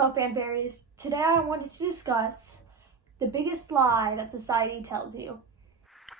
Hello, fan fairies. Today I wanted to discuss the biggest lie that society tells you.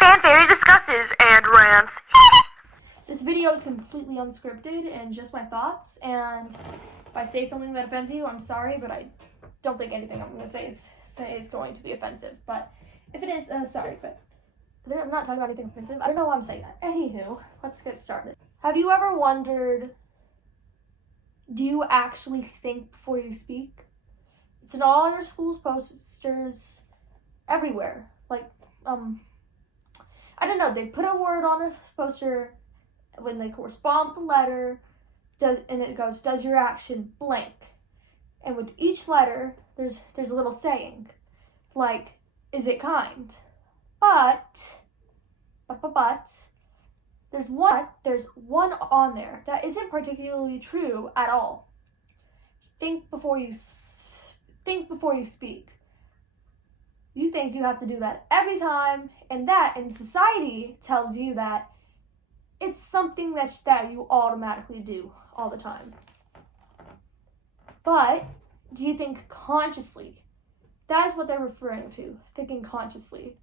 Fan Fairy discusses and rants. This video is completely unscripted and just my thoughts, and if I say something that offends you, I'm sorry, but I don't think anything I'm going to say is going to be offensive. But if it is, sorry, but I'm not talking about anything offensive. I don't know why I'm saying that. Anywho, let's get started. Have you ever wondered, do you actually think before you speak? It's in all your school's posters, everywhere. I don't know, they put a word on a poster when they correspond with the letter, and it goes, does your action blank? And with each letter, there's a little saying, like, is it kind? But, there's one on there that isn't particularly true at all. Think before you speak. You think you have to do that every time, and that in society tells you that it's something that you automatically do all the time. But do you think consciously? That is what they're referring to, thinking consciously.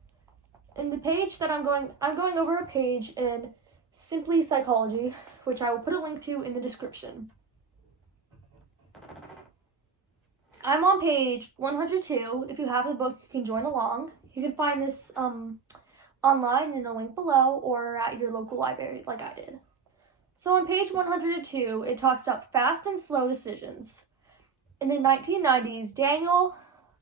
In the page that I'm going over a page in Simply Psychology, which I will put a link to in the description. I'm on page 102. If you have the book, you can join along. You can find this online in a link below or at your local library like I did. So on page 102, it talks about fast and slow decisions. In the 1990s, Daniel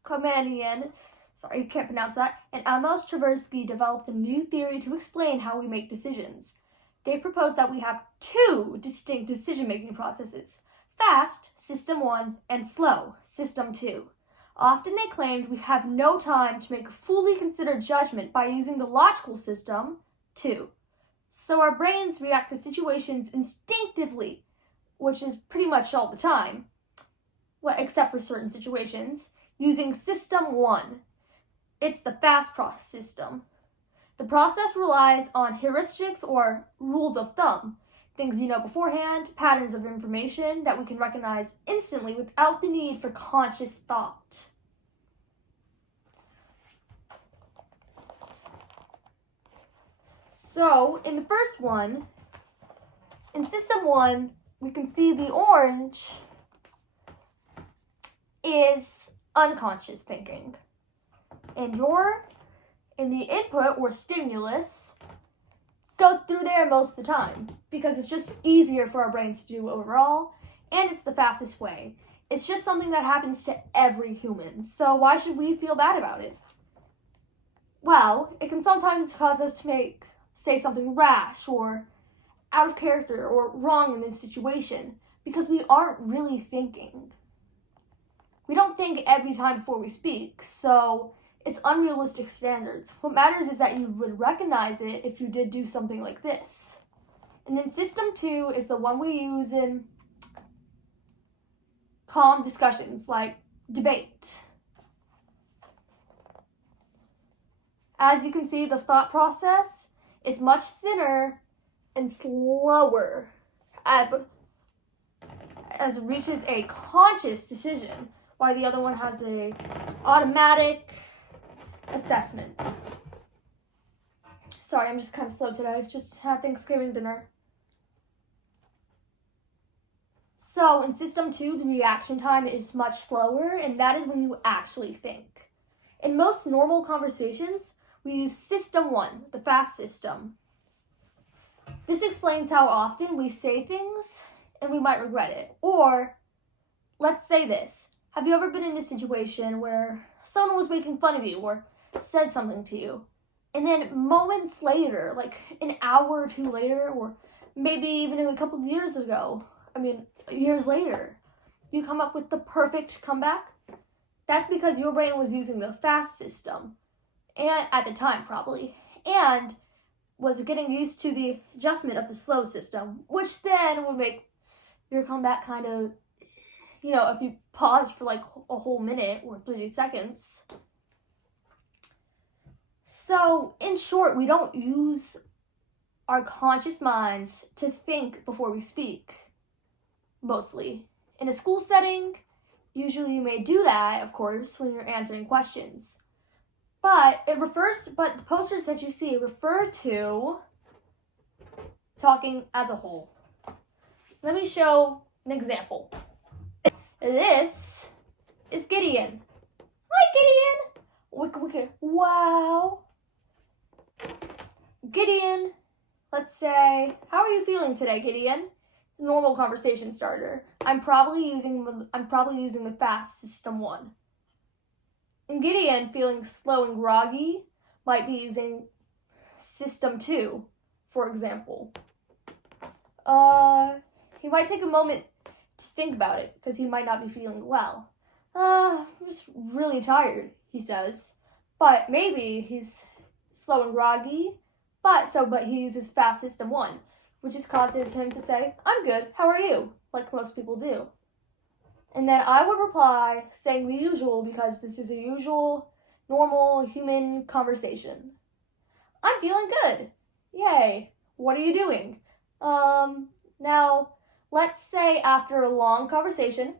Kahneman, sorry, I can't pronounce that, and Amos Tversky developed a new theory to explain how we make decisions. They proposed that we have two distinct decision-making processes: fast, system 1, and slow, system 2. Often they claimed we have no time to make a fully considered judgment by using the logical system 2. So our brains react to situations instinctively, which is pretty much all the time, well, except for certain situations, using system 1. It's the fast system. The process relies on heuristics or rules of thumb, things you know beforehand, patterns of information that we can recognize instantly without the need for conscious thought. So, in the first one, in system 1, we can see the orange is unconscious thinking. And the input or stimulus goes through there most of the time because it's just easier for our brains to do overall, and it's the fastest way. It's just something that happens to every human, so why should we feel bad about it? Well, it can sometimes cause us to say something rash or out of character or wrong in this situation because we aren't really thinking. We don't think every time before we speak, so it's unrealistic standards. What matters is that you would recognize it if you did do something like this. And then system 2 is the one we use in calm discussions, like debate. As you can see, the thought process is much thinner and slower as it reaches a conscious decision, while the other one has a automatic assessment. Sorry, I'm just kind of slow today. Just had Thanksgiving dinner. So in system 2, the reaction time is much slower, and that is when you actually think. In most normal conversations, we use system 1, the fast system. This explains how often we say things and we might regret it. Or, let's say this. Have you ever been in a situation where someone was making fun of you or said something to you, and then moments later, like an hour or two later, or maybe even a couple of years years later, you come up with the perfect comeback? That's because your brain was using the fast system, and at the time probably, and was getting used to the adjustment of the slow system, which then would make your comeback kind of, if you pause for like a whole minute or 30 seconds. So, in short, we don't use our conscious minds to think before we speak, mostly. In a school setting, usually you may do that, of course, when you're answering questions. But the posters that you see refer to talking as a whole. Let me show an example. This is Gideon. Hi, Gideon. Wow. Gideon, let's say, how are you feeling today, Gideon? Normal conversation starter. I'm probably using the fast system 1. And Gideon, feeling slow and groggy, might be using system 2, for example. He might take a moment to think about it because he might not be feeling well. I'm just really tired, he says. But maybe he's slow and groggy, but he uses fast system 1, which just causes him to say, I'm good, how are you? Like most people do. And then I would reply saying the usual because this is a usual, normal human conversation. I'm feeling good. Yay. What are you doing? Now, let's say after a long conversation,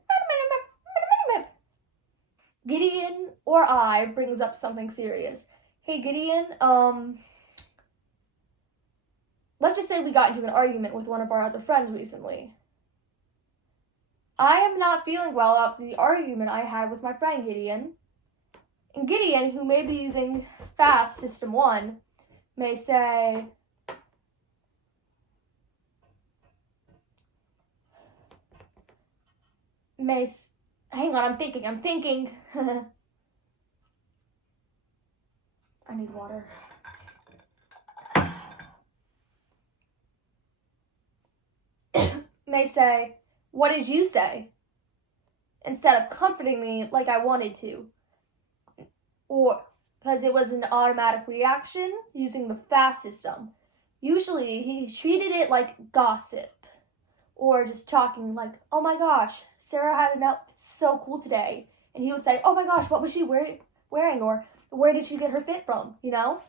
Gideon or I brings up something serious. Hey, Gideon, let's just say we got into an argument with one of our other friends recently. I am not feeling well after the argument I had with my friend Gideon. And Gideon, who may be using fast system 1, may say, hang on, I'm thinking. I need water. May say, what did you say? Instead of comforting me like I wanted to. Or because it was an automatic reaction using the fast system. Usually he treated it like gossip. Or just talking like, oh my gosh, Sarah had an outfit so cool today. And he would say, oh my gosh, what was she wearing? Or where did she get her fit from, you know?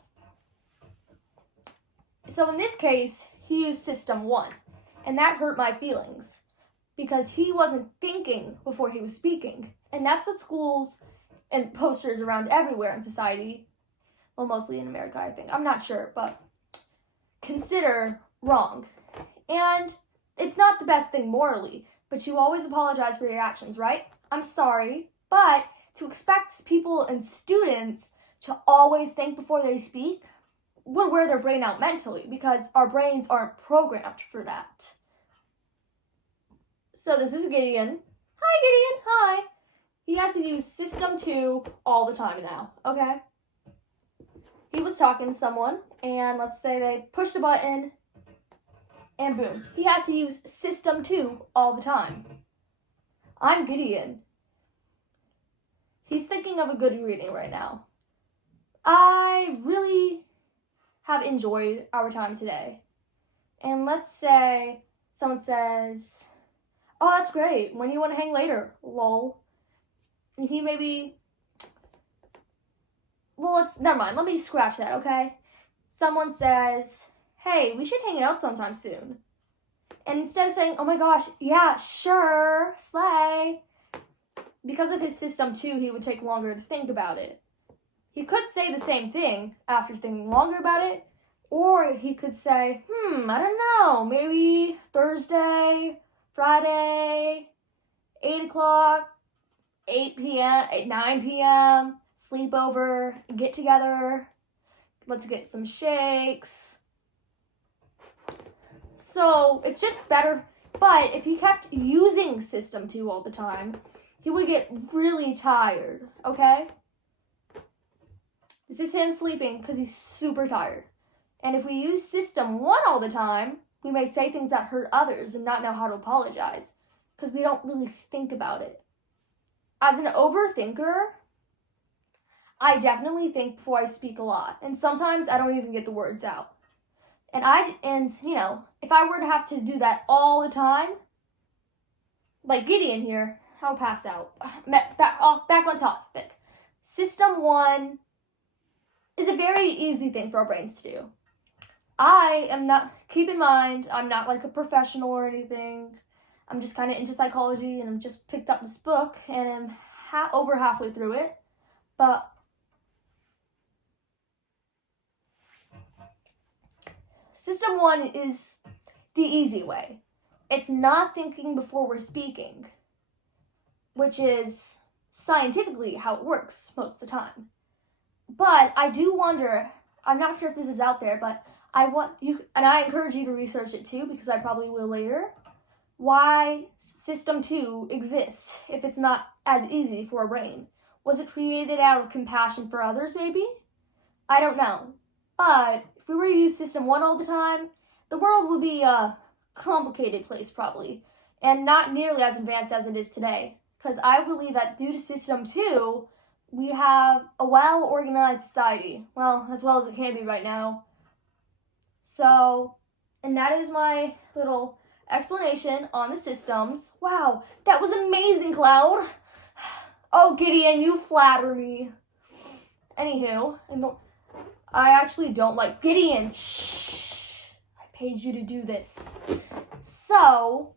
So in this case, he used system 1. And that hurt my feelings. Because he wasn't thinking before he was speaking. And that's what schools and posters around everywhere in society, well, mostly in America, I think, I'm not sure, but consider wrong. And it's not the best thing morally, but you always apologize for your actions, right? I'm sorry, but to expect people and students to always think before they speak would wear their brain out mentally because our brains aren't programmed for that. So this is Gideon. Hi, Gideon. Hi. He has to use system 2 all the time now, okay? He was talking to someone, and let's say they pushed a button, and boom. He has to use system 2 all the time. I'm Gideon. He's thinking of a good reading right now. I really have enjoyed our time today. And let's say someone says, oh, that's great. When do you want to hang later? Lol. And he maybe, well, never mind. Let me scratch that, okay? Someone says, hey, we should hang out sometime soon. And instead of saying, oh my gosh, yeah, sure, slay, because of his system 2, he would take longer to think about it. He could say the same thing after thinking longer about it, or he could say, I don't know, maybe Thursday, Friday, 8 o'clock, 8 p.m., 9 p.m., sleepover, get together, let's get some shakes. So it's just better, but if he kept using system 2 all the time, he would get really tired, okay? This is him sleeping because he's super tired. And if we use system 1 all the time, we may say things that hurt others and not know how to apologize because we don't really think about it. As an overthinker, I definitely think before I speak a lot. And sometimes I don't even get the words out. And you know, if I were to have to do that all the time, like Gideon here, I'll pass out. Back on topic. System 1 is a very easy thing for our brains to do. Keep in mind, I'm not like a professional or anything. I'm just kind of into psychology, and I've just picked up this book, and I'm over halfway through it. But System 1 is the easy way. It's not thinking before we're speaking, which is scientifically how it works most of the time. But I do wonder, I'm not sure if this is out there, but I want you, and I encourage you to research it too, because I probably will later, why System 2 exists if it's not as easy for a brain. Was it created out of compassion for others, maybe? I don't know. But if we were to use System 1 all the time, the world would be a complicated place, probably, and not nearly as advanced as it is today. Because I believe that due to System 2, we have a well-organized society. Well, as well as it can be right now. So, and that is my little explanation on the systems. Wow, that was amazing, Cloud. Oh, Gideon, you flatter me. Anywho, I actually don't like Gideon. Shh. I paid you to do this. So,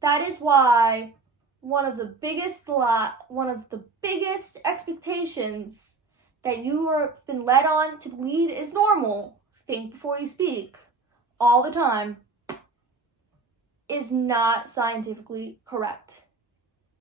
that is why one of the biggest expectations that you have been led on to believe is normal, think before you speak, all the time, is not scientifically correct.